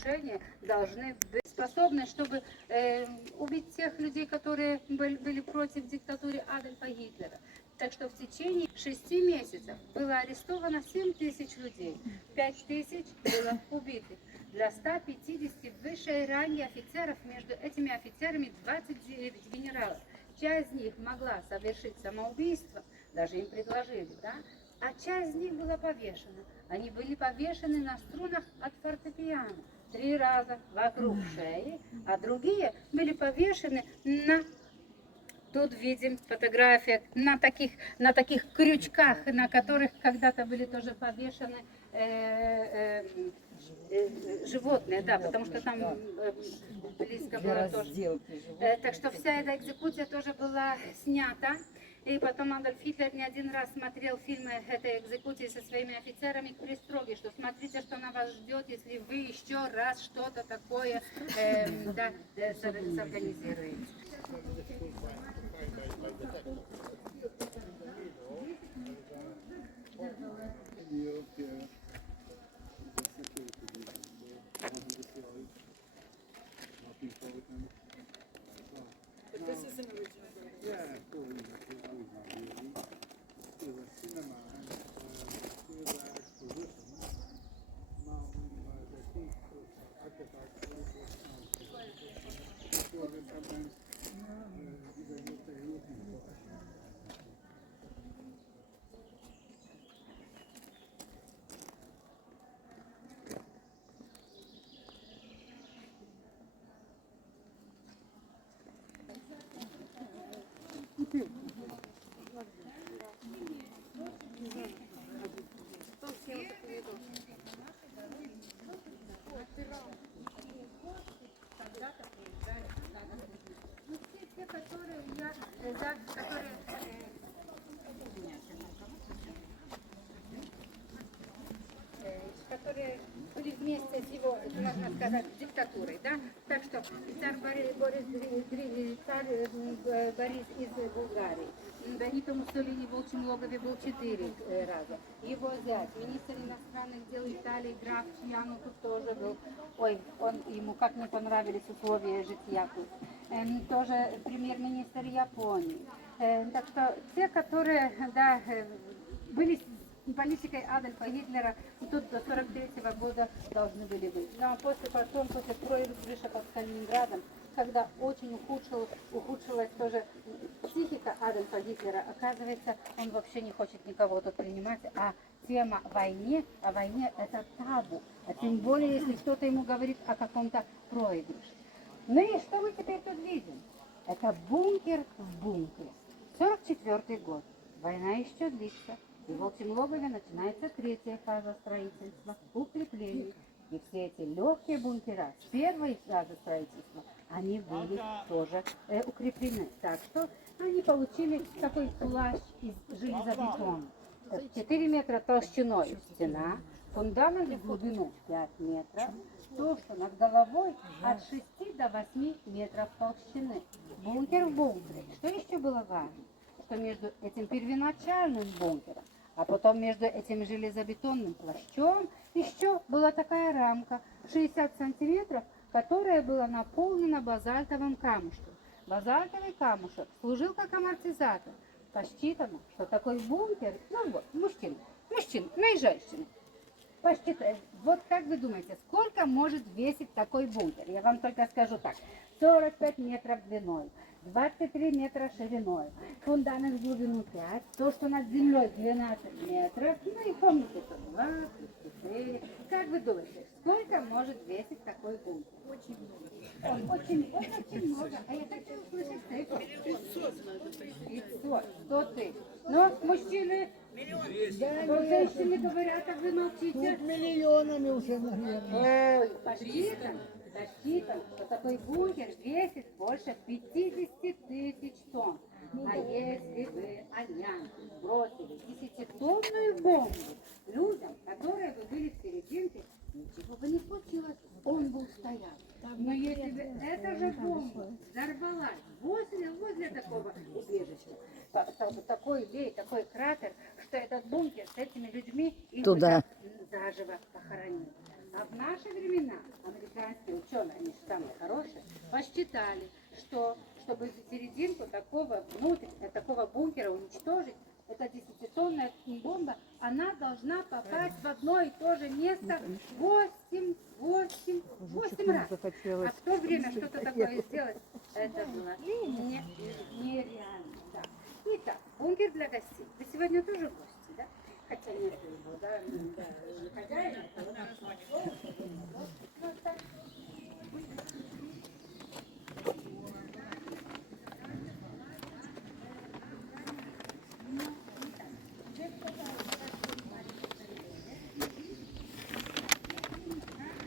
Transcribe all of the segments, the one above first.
разрушения должны быть способны, чтобы убить тех людей, которые были против диктатуры Адольфа Гитлера. Так что в течение 6 месяцев было арестовано 7 тысяч людей, 5 тысяч было убитых. Для 150 высшей ранги офицеров, между этими офицерами 29 генералов. Часть из них могла совершить самоубийство, даже им предложили, да? А часть из них была повешена. Они были повешены на струнах от фортепиано 3 раза вокруг шеи, а другие были повешены на... Тут видим фотография на таких крючках, на которых когда-то были тоже повешены животные, да, потому что там близко было тоже. Так что вся эта экзекуция тоже была снята. И потом Адольф Гитлер не один раз смотрел фильмы этой экзекуции со своими офицерами к пристроге, что смотрите, что на вас ждет, если вы еще раз что-то такое сорганизируете. But this is an original. Yeah, of course, it's an original really. It was a cinema and it was an exposition. Now, the chief architect was sometimes even if they're looking for it. Которые были вместе с его, можно сказать, диктатурой, да? Так что царь Борис из Булгарии, Бенито Муссолини в Волчьем логове был 4 раза. Его зять, министр иностранных дел Италии, граф Чьяну тут тоже был. Ой, ему как не понравились условия житья тут. Тоже премьер-министр Японии. Так что те, которые, да, были политикой Адольфа Гитлера, тут до 1943 года должны были быть. Но после проигрыша под Калининградом, когда очень ухудшилась тоже психика Адольфа Гитлера, оказывается, он вообще не хочет никого тут принимать, а тема о войне это табу, а тем более, если кто-то ему говорит о каком-то проигрыше. Ну и что мы теперь тут видим? Это бункер в бункере. 1944 год. Война еще длится. И в Волчьем логове начинается 3-я фаза строительства, укреплений. И все эти легкие бункера с 1-й фазы строительства, они были тоже укреплены. Так что они получили такой плащ из железобетона. 4 метра толщиной стена, фундамент в глубину 5 метров, то, что над головой от 6 до 8 метров толщины. Бункер в бункере. Что еще было важно? Что между этим первоначальным бункером, а потом между этим железобетонным плащом еще была такая рамка 60 сантиметров, которая была наполнена базальтовым камушком. Базальтовый камушек служил как амортизатор. Посчитано, что такой бункер, ну вот, мужчина, ну и женщина. Посчитано, вот как вы думаете, сколько может весить такой бункер? Я вам только скажу так, 45 метров длиной, 23 метра шириной, фундамент в глубину 5, то, что над землей 12 метров, ну и помните, что 2, 4. Как вы думаете, сколько может весить такой бункер? Очень много. Очень много. А я хочу услышать цифру. 500, 100 тысяч. Но мужчины, вот женщины говорят, а вы молчите. Миллионами уже, наверное. Посчитан, что такой бункер весит больше 50 тысяч тонн. А если бы анянки сбросили 10-тонную бомбу людям, которые бы были в серединке, ничего бы не случилось, он бы устоял. Но если бы эта же бомба взорвалась возле такого убежища, такой кратер, что этот бункер с этими людьми их бы заживо похоронил. А в наши времена американцы самое хорошее, посчитали, что чтобы серединку такого такого бункера уничтожить, эта 10-тонная бомба, она должна попасть в одно и то же место 8 раз. А в то время что-то такое сделать, это было нереально. Да. Итак, бункер для гостей. Вы сегодня тоже гости, да? Хотя нет, да, хозяин. Ну, так.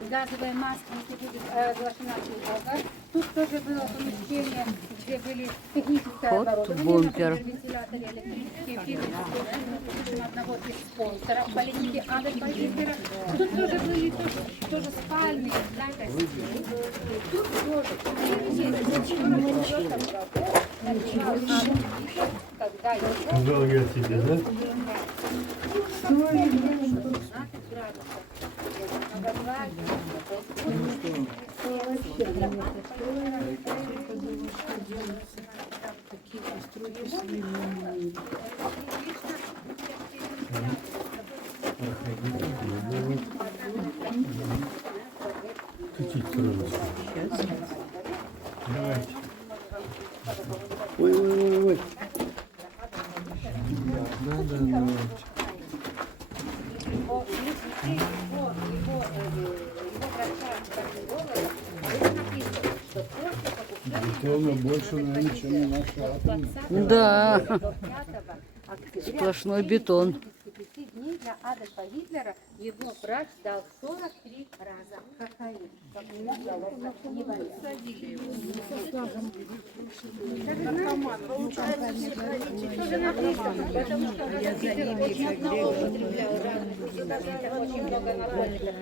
Газовая маска, если будет оглашена тревога. Тут тоже было помещение, где были техническое Вход в оборудование, бункер. например, вентиляторы, электрические фирмы, одного из спонсоров политики Адольфа Гитлера. Тут тоже были тоже спальные, да, гостей. Тут тоже когда Сказал я тебе, да? 15 градусов. Чуть-чуть сразу. Давайте. Ой. Бетона больше, наверное, чем и наша атомная. Да. Сплошной бетон. 5 дней для Адольфа Гитлера его брат дал 43 раза кокаин. Как ему удалось так не болеть. Тоже написано, потому что Гитлер очень много употреблял разных очень много наркотиков.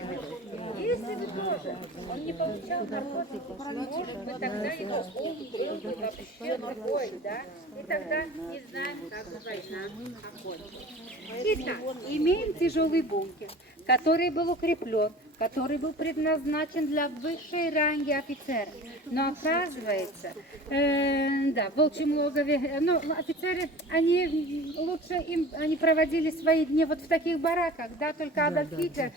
Если бы тоже он не получал наркотики, может быть, тогда его ум был бы вообще другой, да? И тогда не знаем, как бы война окончилась. Итак, имеем тяжелый бункер, который был укреплен, который был предназначен для высшей ранги офицеров. Но оказывается, да, в волчьем логове, ну, офицеры, они лучше они проводили свои дни вот в таких бараках, да, только Адольф Гитлер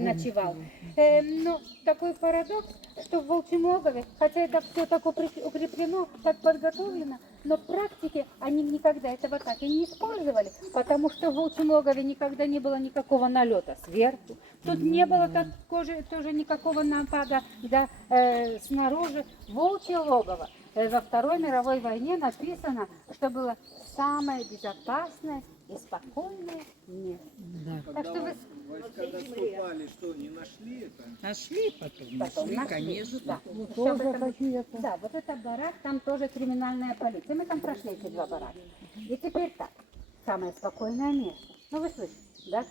ночевал. Но такой парадокс, что в волчьем логове, хотя это все так укреплено, так подготовлено, но в практике они никогда этого так и не использовали, потому что в волчьем логове никогда не было никакого налета сверху, тут не было тоже никакого напада, да, снаружи. Волчье логово во Второй мировой войне написано, что было самое безопасное и спокойное место. Так что вы Войска доступали, что, не нашли это? Нашли потом, потом нашли, нашли. конечно. Да. Да, вот это барак, там тоже криминальная полиция. Мы там прошли эти 2 барака. И теперь так, самое спокойное место. Ну вы слышите, да?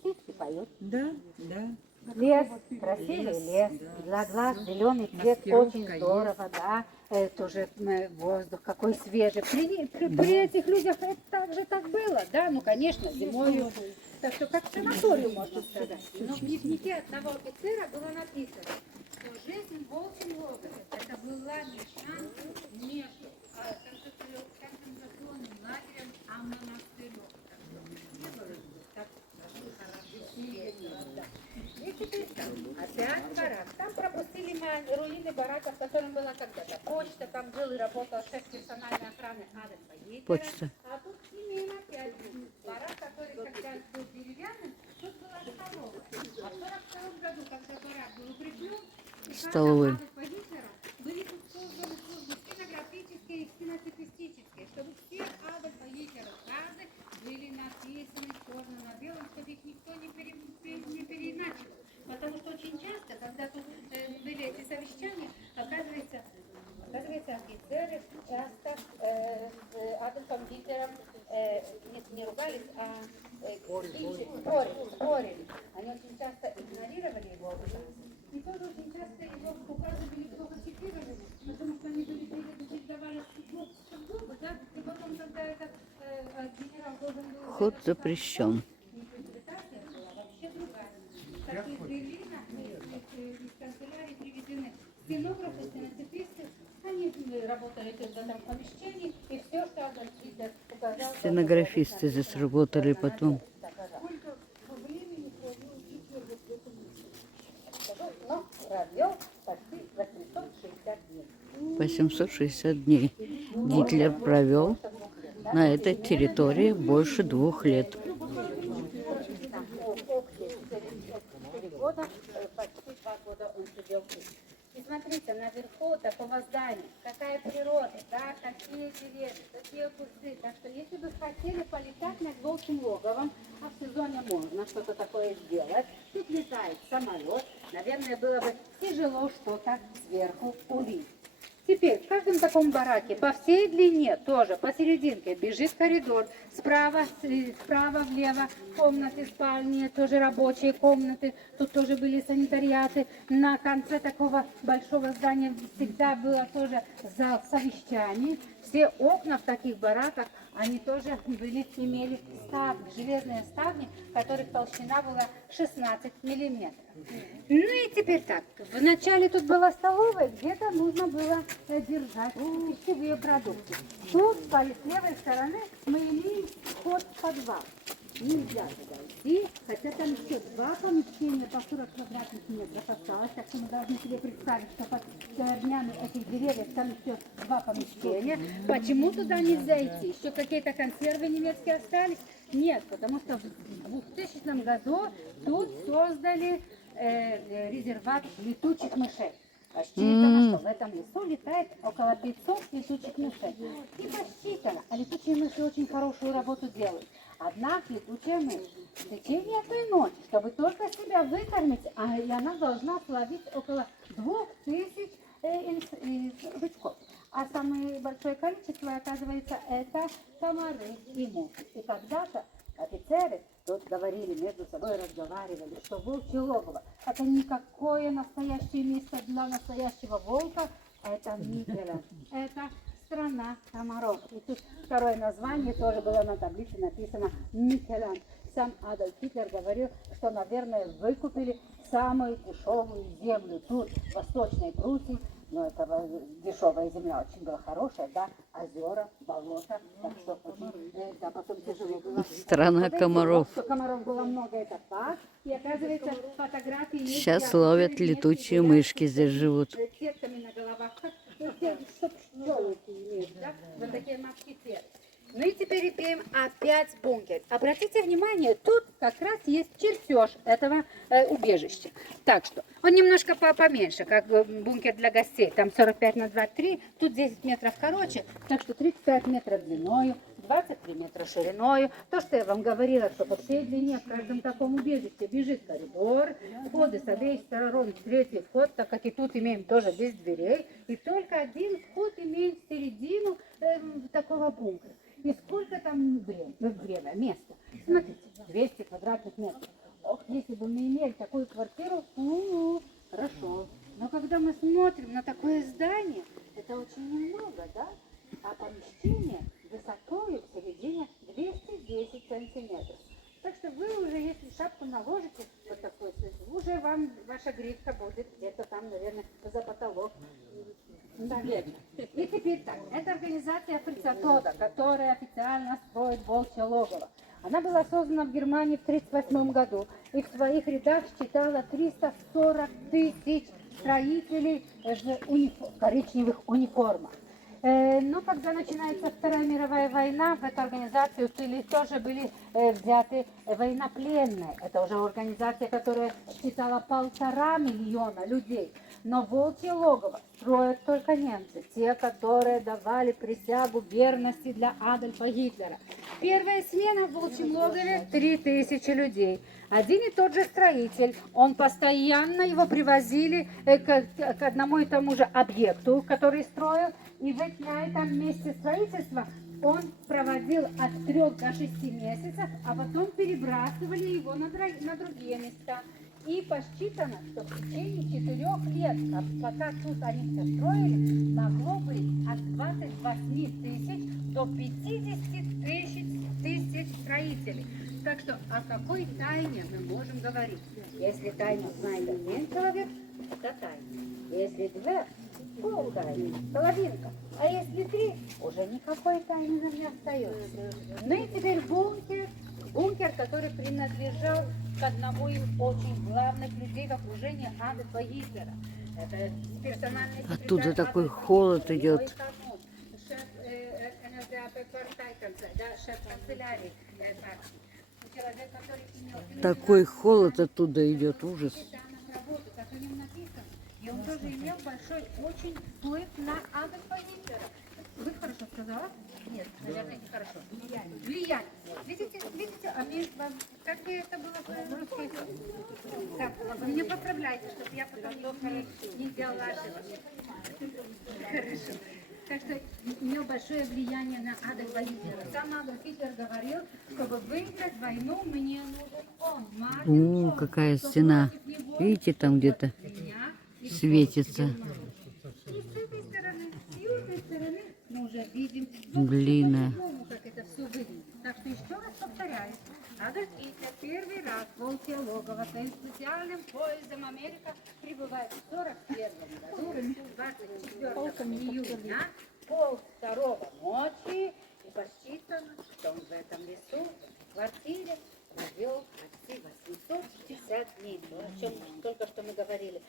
Птички поют. Да, да. Лес, красивый лес, для глаз зеленый цвет, Маскировка очень здорово, да, тоже воздух какой свежий. При этих людях это так было, да, ну конечно, зимой, так что как в санаторию можно сказать. Но в дневнике одного офицера было написано, что жизнь в волчьем логове это была мешан между концентрационным лагерем а монастырем. Не было так хорошо, да. И теперь там, опять барак. Там пропустили руины барака, в котором была когда-то почта, там жил и работал шеф персональной охраны Адольфа Гитлера. Почта. А тут имеем опять барак, который когда был деревянным, тут была столовая. А в 1942 году, когда барак был укреплен, Столовой. Адольфа Гитлера были тут созданы службы стенографические и стенотипистические, чтобы все Адольфа Гитлера фразы были написаны черно на белом, чтобы их никто не переиначивал. Потому что очень часто, когда тут были эти совещания, оказывается, офицеры часто Адольфом Гитлером не ругались, а спорили. Они очень часто игнорировали его указы. И тоже очень часто его указы были плохо цитированы, потому что они были передавали губы, да, и потом, когда этот генерал должен был... Вход запрещен. Интерпретация была вообще другая. Так из Берлина, из канцелярии приведены Стенографы, стенотиписты, они работали в этом помещении, и все, что Адольф Гитлер указал... Стенографисты здесь работали потом. Сколько по времени провел Гитлер вот в этом месте? Но провел почти 860 дней. 860 дней Гитлер провел на этой территории больше 2 лет. Там, общие 4 года, почти 2 года он сидел тут. И смотрите, наверху такого здания, какая природа, да, какие деревья, какие кусты. Так что если бы хотели полетать над Волчьим логовом, а в сезоне можно что-то такое сделать, тут летает самолет, наверное, было бы тяжело что-то сверху увидеть. Теперь в каждом таком бараке по всей длине тоже посерединке бежит коридор. Справа влево комнаты, спальни, тоже рабочие комнаты. Тут тоже были санитариаты. На конце такого большого здания всегда было тоже зал совещаний. Все окна в таких бараках, они тоже имели ставни, железные ставни, которых толщина была 16 миллиметров. Ну и теперь так, вначале тут была столовая, где-то нужно было держать пищевые продукты. Тут с левой стороны мы имеем вход в подвал. Нельзя туда идти, хотя там еще 2 помещения по 40 квадратных метров осталось, так что мы должны себе представить, что под корнями этих деревьев там еще 2 помещения. Почему туда нельзя идти? Еще какие-то консервы немецкие остались? Нет, потому что в 2000 году тут создали резерват летучих мышей. Посчитано, что в этом лесу летает около 500 летучих мышей. И посчитано, а летучие мыши очень хорошую работу делают. Однако летучая мышь в течение этой ночи, чтобы только себя выкормить, и она должна словить около 2000 бычков. А самое большое количество, оказывается, это комары и мухи. И когда-то офицеры тут говорили, между собой разговаривали, что волчье логово — это никакое настоящее место для настоящего волка, это Микеланд, это страна комаров. И тут второе название тоже было на таблице написано Микеланд. Сам Адольф Гитлер говорил, что, наверное, выкупили самую дешевую землю тут, в Восточной Пруссии. Но это дешевая земля очень была хорошая, да, озера, болота, так что очень, да, потом тяжело было. Страна комаров. Что комаров было много, это факт. И оказывается, фотографии есть. Сейчас ловят летучие мышки, здесь живут. С сетками на головах, как чтоб пчелы имеют, да, вот такие маски серы. Ну и теперь имеем опять бункер. Обратите внимание, тут как раз есть чертеж этого убежища. Так что он немножко поменьше, как бункер для гостей. Там 45 на 23, тут 10 метров короче, так что 35 метров длиною, 23 метра шириною. То, что я вам говорила, что по всей длине в каждом таком убежище бежит коридор, входы с обеих сторон, третий вход, так как и тут имеем тоже без дверей, и только один вход имеет в середину такого бункера. И сколько там время, места? Смотрите, 200 квадратных метров. Ох, если бы мы имели такую квартиру, хорошо. Но когда мы смотрим на такое здание, это очень немного, да? А помещение высотой в середине 210 сантиметров. Так что вы уже, если шапку наложите, вот такой, уже вам ваша грифка будет где-то там, наверное, за потолок. Наверное. И теперь так. Это организация Фрица Тода, которая официально строит волчье логово. Она была создана в Германии в 1938 году и в своих рядах считала 340 тысяч строителей в коричневых униформах. Но когда начинается Вторая мировая война, в эту организацию тоже были взяты военнопленные. Это уже организация, которая считала 1,5 миллиона людей. Но волчье логово строят только немцы, те, которые давали присягу верности для Адольфа Гитлера. Первая смена в волчьем логове — 3000 людей. Один и тот же строитель, он постоянно его привозили к одному и тому же объекту, который строил, и на этом месте строительства он проводил от 3 до 6 месяцев, а потом перебрасывали его на другие места. И посчитано, что в течение 4 лет, пока тут они все строили, могло быть от 28 тысяч до 50 тысяч строителей. Так что о какой тайне мы можем говорить? Если тайну знает один человек, это тайна. Если две, пол тайны, половинка. А если три, уже никакой тайны нам не остается. Ну и теперь бункер, который принадлежал к одному из очень главных людей в окружении Адольфа Гитлера. Это персональный секретарь Оттуда такой Адольфа холод Гитлера, идет. его эконом, шеф НСДАП партайканца, да, шеф канцелярии партии. Человек, который имел Такой холод оттуда идет, ужас. данных работу, как о нем написано. И он тоже имел большой, очень вплыв на Адольфа Гитлера. Вы хорошо сказала? Нет, наверное, не хорошо. Влияние. Видите, а мне, как бы это было по-русски? Так, вы меня поправляйте, чтобы я потом не делала ошибок. Хорошо. Так что имел большое влияние на Адольфа Гитлера. Сам Адольф Гитлер говорил, чтобы выиграть войну, мне нужен он. Мартин Шон. Какая стена. Видите, там где-то Меня и светится. И с этой стороны, и с этой стороны мы уже видим, Длинная. по-другому, как это все выглядит. Так что еще раз повторяю. Адольф Гитлер первый раз в Волчье логово своим специальным поездом Америка прибывает в 41 году, 24 июня, полвторого ночи, и посчитано, что он в этом лесу, в квартире, провел почти 850 дней, то, о чем только что мы говорили.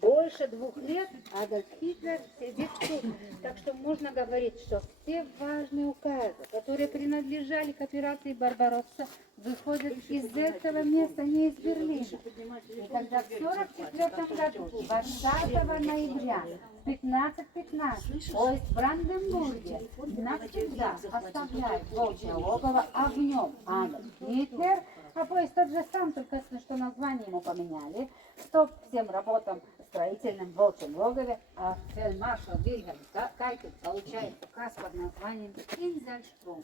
Больше 2 лет Адольф Гитлер сидит тут. Так что можно говорить, что все важные указы, которые принадлежали к операции «Барбаросса», выходят из этого места, не из Берлина. И когда в 1944 году, 20 ноября, в 15:15, поезд в Бранденбурге навсегда оставляет Волчье логово, а в нем Адольф Гитлер, а поезд тот же сам, только что название ему поменяли. Стоп всем работам строительным в Волчьем логове, а фельдмаршал Вильгельм Кайкель получает указ под названием «Инзальштрум».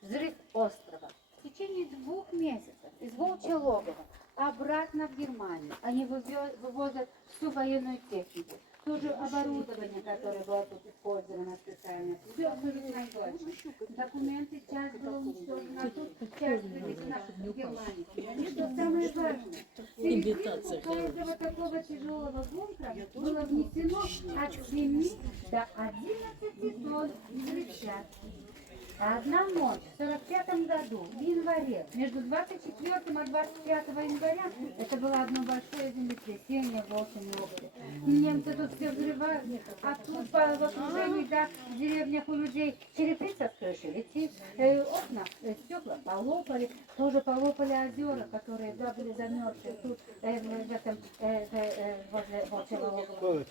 Взрыв острова. В течение 2 месяцев из Волчьего логова обратно в Германию они вывозят всю военную технику, то же оборудование, которое было тут использовано специально, все абсолютно точно. Документы, часть была уничтожена, а тут часть привезена в Германию. И что самое важное, в каждого такого тяжелого бункера было внесено от 7 до 11 тонн взрывчатки. А одна ночь в 1945 году, в январе, между 24 и 25 января, это было одно большое землетрясение в Волчьем логове. Немцы тут все взрывают, а тут в окружении, да, в деревнях у людей черепица с крыши летит, окна, стекла полопали, тоже полопали озера, которые, да, были замерзшие тут, в этом, возле Волчьего логова.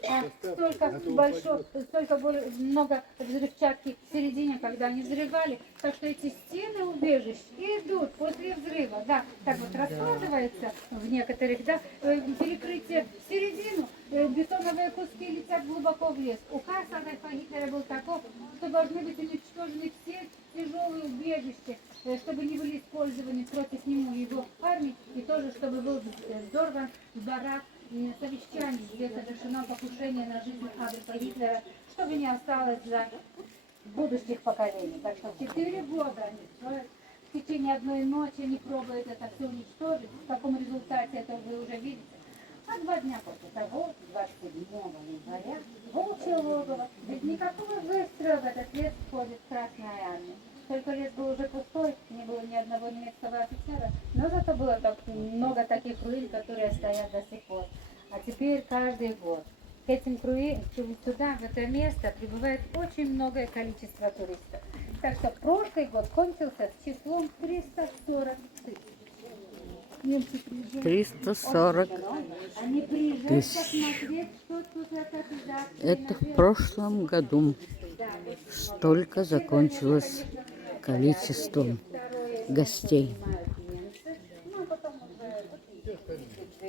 Столько много взрывчатки в середине, когда они взрывали. Так что эти стены убежищ идут после взрыва, да, так вот раскладывается в некоторых, да, перекрытие в середину, бетоновые куски летят глубоко в лес. Указ Адольфа Гитлера был таков, что должны быть уничтожены все тяжелые убежища, чтобы не были использованы против него его армии, и тоже, чтобы был взорван барак и совещание, где совершено покушение на жизнь Адольфа Гитлера, чтобы не осталось за будущих поколений. Так что 4 года они в течение одной ночи они пробуют это все уничтожить. В каком результате это вы уже видите. А 2 дня после того, 27 января, Волчье логово, без никакого выстрела в этот лес входит Красная армия. Только лес был уже пустой, не было ни одного немецкого офицера, но зато было так много таких руин, которые стоят до сих пор. А теперь каждый год к этим сюда, в это место, прибывает очень многое количество туристов. Так что прошлый год кончился с числом 340 тысяч. Немцы приезжают. 340 Они приезжают посмотреть, что тут Это в прошлом году. Столько закончилось количеством гостей. Ну, а потом уже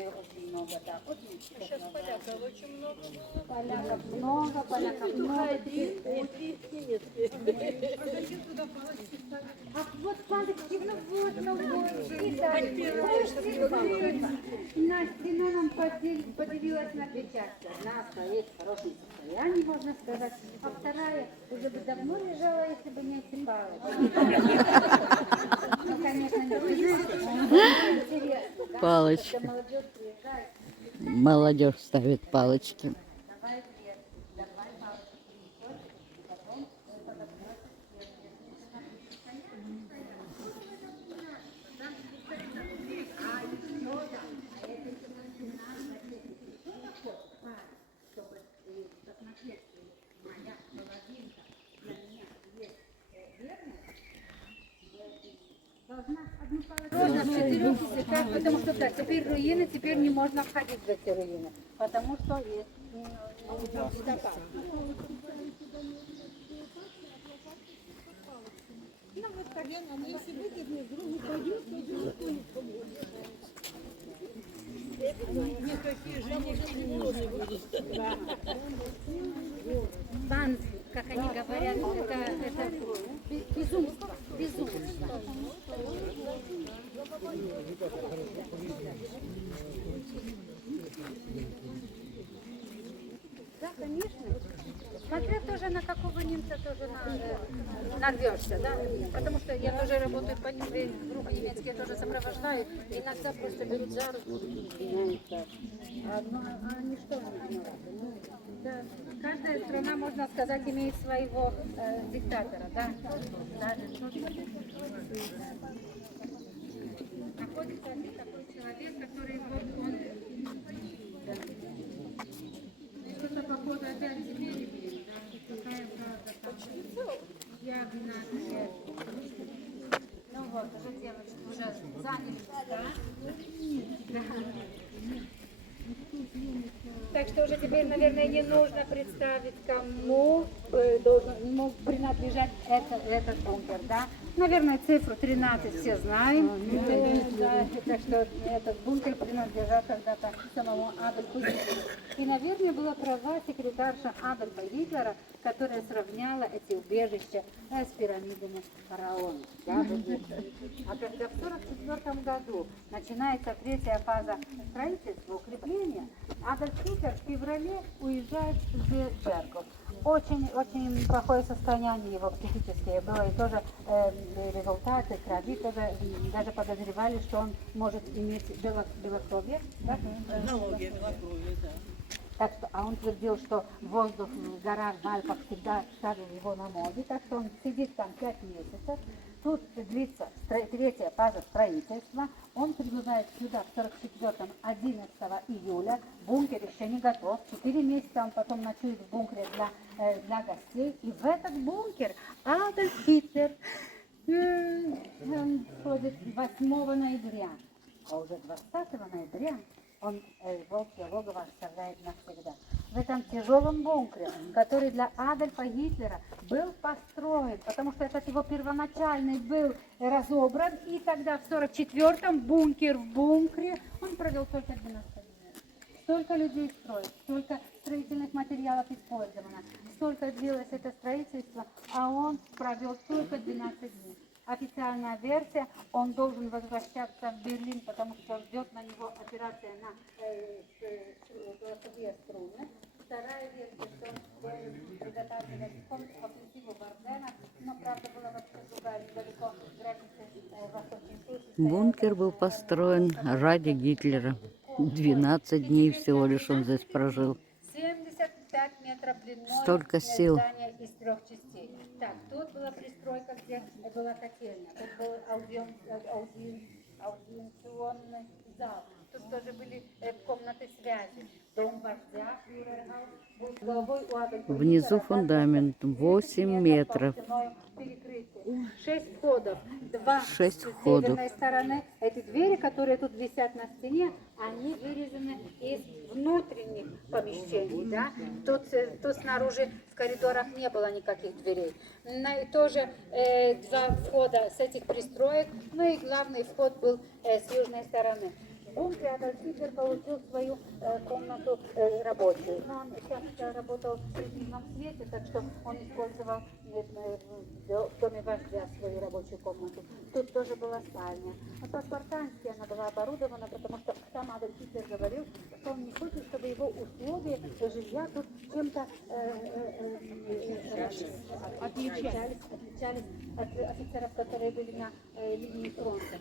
очень много, да, очень сейчас поляков очень много. Поляков много. А вот палочки, ну вот, и так. Стена нам поделилась на 2 части. Одна стоит в хорошем состоянии, можно сказать, а вторая уже бы давно лежала, если бы не эти палочки. Ну, конечно, интересно, да? Палочки. Когда молодежь приезжает, Молодежь ставит палочки. да, Можно в 4 языках, потому что так, теперь руины, теперь не можно входить в эти руины, потому что есть водопад. Банз, как они говорят, это безумство, безумство. Да, конечно. Смотря тоже на какого немца тоже нарвешься, да? Потому что я тоже работаю по группе немецкие, я тоже сопровождаю. Иногда просто берут за руку и извиняются. Но они что не знают? Да. Каждая страна, можно сказать, имеет своего диктатора, да? Даже тут находится один такой человек, который вот он... Да. Что-то походу опять теперь имеет, да? Какая правда там? Я виновата. Ну вот, уже девочки уже заняли места. Да. Так что уже теперь, наверное, не нужно представить, кому мог принадлежать этот бункер, да? Наверное, цифру 13 все знаем. Да, так что этот бункер принадлежал когда-то самому Адольфу Гитлеру. И, наверное, была права секретарша Адольфа Гитлера, которая сравняла эти убежища с пирамидами фараона. Да? А когда в 1944 году начинается третья фаза строительства, укрепления, Адольф Гитлер в феврале уезжает в Бергов. Очень плохое состояние его психическое было, и тоже результаты крови тоже даже подозревали, что он может иметь белокровие. Да? Налоги, белокровие, да. Так что, а он твердил, что воздух в горах, в Альпах всегда ставил его на ноги, так что он сидит там 5 месяцев. Тут длится третья фаза строительства. Он прибывает сюда в 1944-м 11 июля. Бункер еще не готов. 4 месяца он потом ночует в бункере для гостей. И в этот бункер Адольф Гитлер входит 8 ноября. А уже 20 ноября он волчье логово оставляет навсегда. В этом тяжелом бункере, который для Адольфа Гитлера был построен, потому что этот его первоначальный был разобран, и тогда в 1944-м бункер в бункере он провел только 12 дней. Столько людей строят, столько строительных материалов использовано, столько длилось это строительство, а он провел только 12 дней. Официальная версия, он должен возвращаться в Берлин, потому что ждет на него операция на голосовые струны. Вторая версия, что он должен приготовить offensive Бардена, но правда была вообще другая, недалеко границы Восточной Пруссии. Бункер был построен ради Гитлера. 12 дней всего лишь он здесь прожил. 75 метров длиной. Столько сил. Здание из 3 частей. Так, тут была пристройка, где была котельня. Тут был аудиенционный зал. Тут тоже были комнаты связи. Дом вождя, фюрерхаус, был главой у Адольфа Внизу Гитлера, фундамент 8 метров. 6 входов, 2 6 с входов. северной стороны. Эти двери, которые тут висят на стене, они вырезаны из внутренних помещений. Да? Тут снаружи в коридорах не было никаких дверей. И тоже 2 входа с этих пристроек, ну и главный вход был с южной стороны. В бункере Адольф Гитлер получил свою комнату рабочую. Но он часто работал в дневном свете, так что он использовал в доме вождя свою рабочую комнату. Тут тоже была спальня. Но по-спартански она была оборудована, потому что сам Адольф Гитлер говорил, что он не хочет, чтобы его условия жилья тут чем-то отличались от офицеров, которые были на линии фронта.